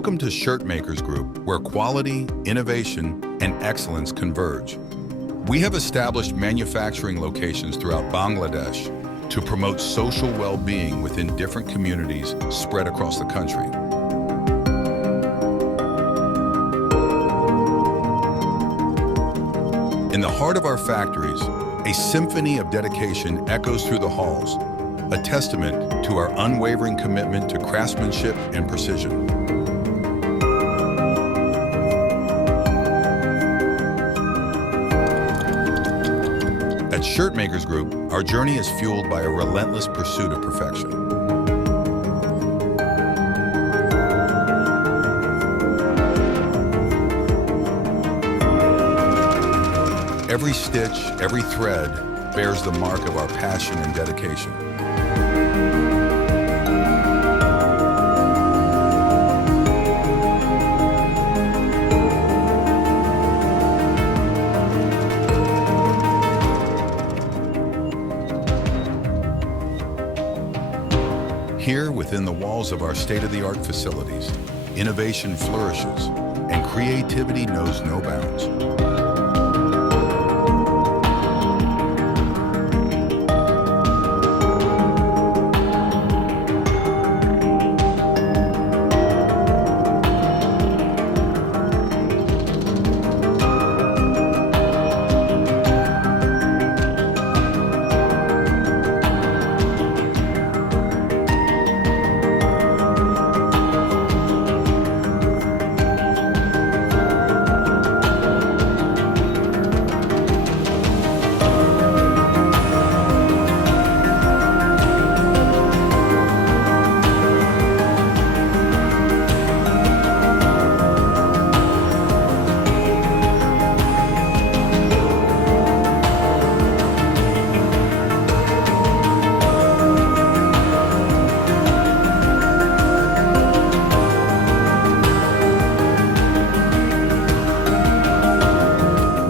Welcome to Shirt Makers Group, where quality, innovation, and excellence converge. We have established manufacturing locations throughout Bangladesh to promote social well-being within different communities spread across the country. In the heart of our factories, a symphony of dedication echoes through the halls, a testament to our unwavering commitment to craftsmanship and precision. At Shirt Makers Group, our journey is fueled by a relentless pursuit of perfection. Every stitch, every thread bears the mark of our passion and dedication. Here, within the walls of our state-of-the-art facilities, innovation flourishes and creativity knows no bounds.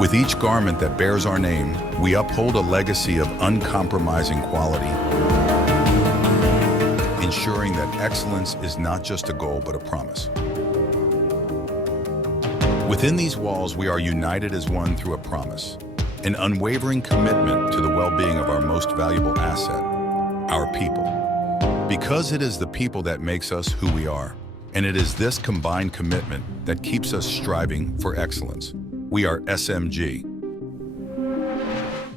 With each garment that bears our name, we uphold a legacy of uncompromising quality, ensuring that excellence is not just a goal but a promise. Within these walls, we are united as one through a promise, an unwavering commitment to the well-being of our most valuable asset, our people. Because it is the people that makes us who we are, and it is this combined commitment that keeps us striving for excellence. We are SMG,